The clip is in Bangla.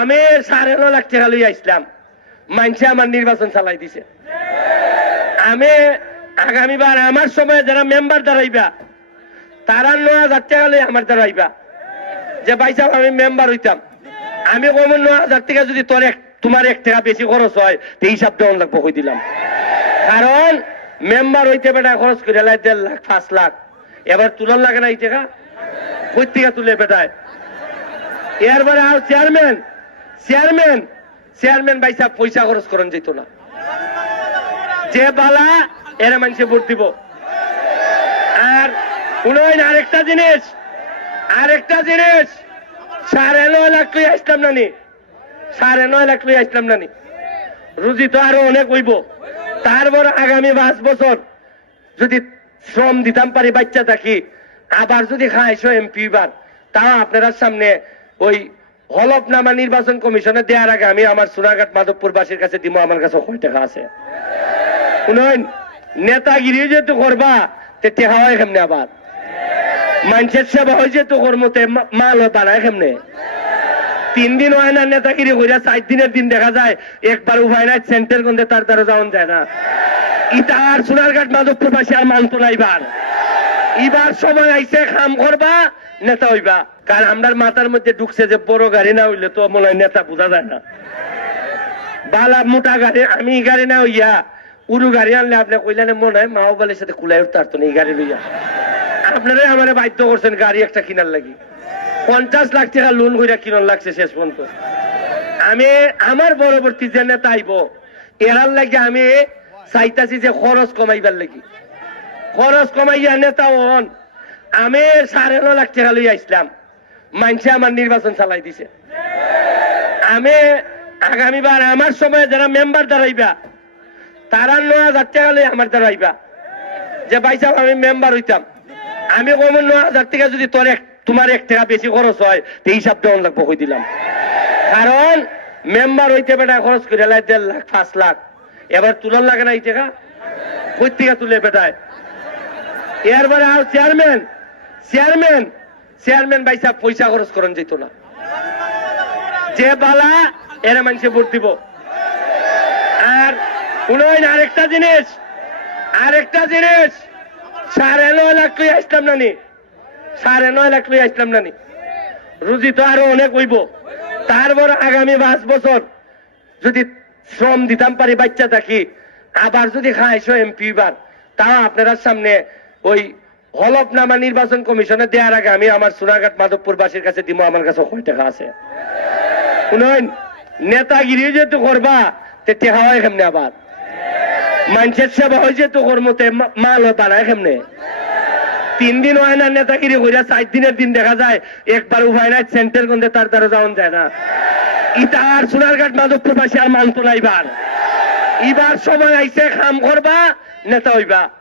আমি 9.5 লাখ টাকা লইয়া আসলাম, মানুষে আমার নির্বাচন চালাই দিছে। আমি আগামীবার আমার সময় যারা মেম্বার দাঁড়াইবা তারা 9,000 টাকা লইয়া আমার দাঁড়াইবা, যে ভাই সাহেব আমি মেম্বার হইতাম। আমি কম 9,000 টাকা যদি তোমার 1 টাকা বেশি খরচ হয় তো হিসাব দেওয়ান লাগবো কই দিলাম। কারণ মেম্বার হইতে বেটা খরচ করে 1.5 লাখ 5 লাখ, এবার তুলন লাগে না এই টাকা, কই থেকে তুলে বেটায়। এরপরে আর চেয়ারম্যান ভাই সাহেব পয়সা খরচ করেন যেত না, যে বালা এরা মানুষে ভোট দিব। আর আরেকটা জিনিস 9.5 লাখ লই আসলাম নানি, 9.5 লাখ লই আসলাম নানি, রুজি তো আরো অনেক হইব। তারপর আগামী 5 বছর যদি শ্রম দিতাম পারি বাচ্চা থাকি, আবার যদি খাইছো এমপি বার, তাও আপনার সামনে ওই হলফনামা নির্বাচন কমিশনে দেওয়ার আগে আমি আমার সোনাঘাট মাধবপুরবাসীর কাছে দিব, আমার কাছে কয় টাকা আছে। শুনুন, নেতাগিরি যেহেতু করবা তে হয় কেমনে, আবার মানুষের সেবা হয় যেহেতু কর্মতে মাল বানায় কেমনে। 3 দিন হয় না নেতাগিরি করিয়া 4 দিনের দিন দেখা যায় একবার উভয় নাই সেন্টার গন্ধে তার দ্বারা যাওয়া যায় না। ইটা আর সোনারঘাট মাধবপুরবাসী আর মানতো না। এবার সময় আইসে কাম করবা, নেতা হইবা। কারণ আমরা মাথার মধ্যে ঢুকছে যে বড় গাড়ি না হইলে তো মনে হয় নেতা বোঝা যায় না। বালা মোটা গাড়ি, আমি এই গাড়ি না হইয়া উরু গাড়ি আনলে আপনি কইলেন মনে হয় মাও বালের সাথে কুলাই উঠতে পারতো না এই গাড়ি লইয়া। আপনারাই আমার বাধ্য করছেন গাড়ি একটা কিনার লাগি, 50 লাখ টাকা লোন কইরা কিনার লাগছে শেষ পর্যন্ত। আমি আমার পরবর্তী যে নেতা আইব এরার লাগে আমি চাইতাছি যে খরচ কমাইবার লাগি, খরচ কমাইয়া নেতা হন। আমি 9.5 লাখ টাকা লইয়া আসলাম, মানুষে আমার নির্বাচন চালাই দিছে। আমি আগামীবার আমার সময় যারা মেম্বার দাঁড়াইবা তারা 9,000 টাকা লইয়া আমার দাঁড়াইবা, যে ভাই সাহেব আমি মেম্বার হইতাম। আমি কম 9,000 টাকা যদি তোমার 1 টাকা বেশি খরচ হয় তো হিসাব দেওয়ান লাগবো কই দিলাম। কারণ মেম্বার হইতে বেটা খরচ করে 1.5 লাখ 5 লাখ, এবার তুলন লাগে না এই টাকা, কই থেকে তুলে বেটায়। এরপরে আর চেয়ারম্যান ভাই সাহেব পয়সা খরচ করেন যেত না, যে বালা এরা মানুষে ভোট দিব। আর আরেকটা জিনিস 9.5 লাখ লই আসলাম নানি, 9.5 লাখ লই আসলাম নানি, রুজি তো আরো অনেক হইব। তারপর আগামী 5 বছর যদি শ্রম দিতাম পারি বাচ্চা থাকি, আবার যদি খাইছো এমপি বার, তাও আপনার সামনে ওই হলফনামা নির্বাচন কমিশনে দেওয়ার আগে আমি আমার সোনাঘাট মাধবপুরবাসীর কাছে দিব, আমার কাছে কয় টাকা আছে। শুনুন, নেতাগিরি যেহেতু করবা তে হয় কেমনে, আবার মানুষের সেবা হয় যেহেতু কর্মতে মাল বানায় কেমনে। 3 দিন হয় না নেতাগিরি করিয়া 4 দিনের দিন দেখা যায় একবার উভয় নাই সেন্টার গন্ধে তার দ্বারা যাওয়া যায় না। ইটা আর সোনারঘাট মাধবপুরবাসী আর মানতো না। এবার সময় আইসে কাম করবা, নেতা হইবা।